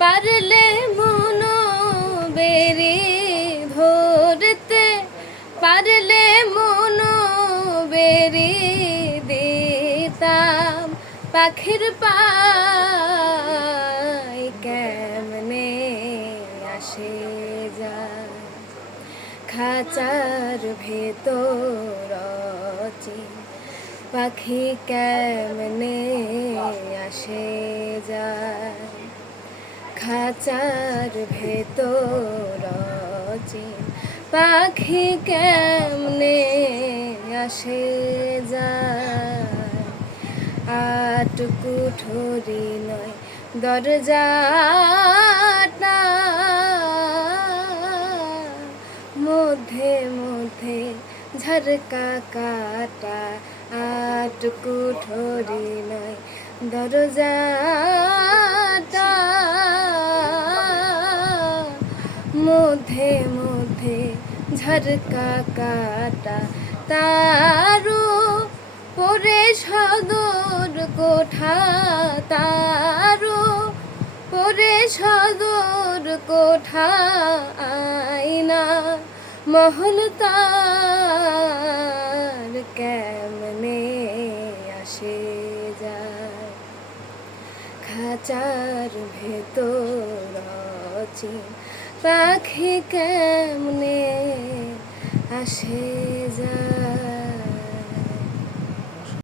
পারলে মনো বেরি ধরতে, পারলে মনো বেরি দিতাম পাখির পাই কেমনে আসে যা খাঁচার ভেতর পাখি কেমনে খাঁচার ভেতর পাখি কেমনে আসে যায়? আট কুঠুরি নয় দরজাটা মধ্যে মধ্যে ঝরকা কাটা। আট কুঠুরি নয় দরজাটা মধ্যে মধ্যে ঝরকা কাটা তারও পরে সদর কোঠা, তারও পরে সদর কোঠা আইনা মহল তার কেমনে আসে যায়? খাঁচার ভেতর অচিন পাখি কেমনে আসে যায়?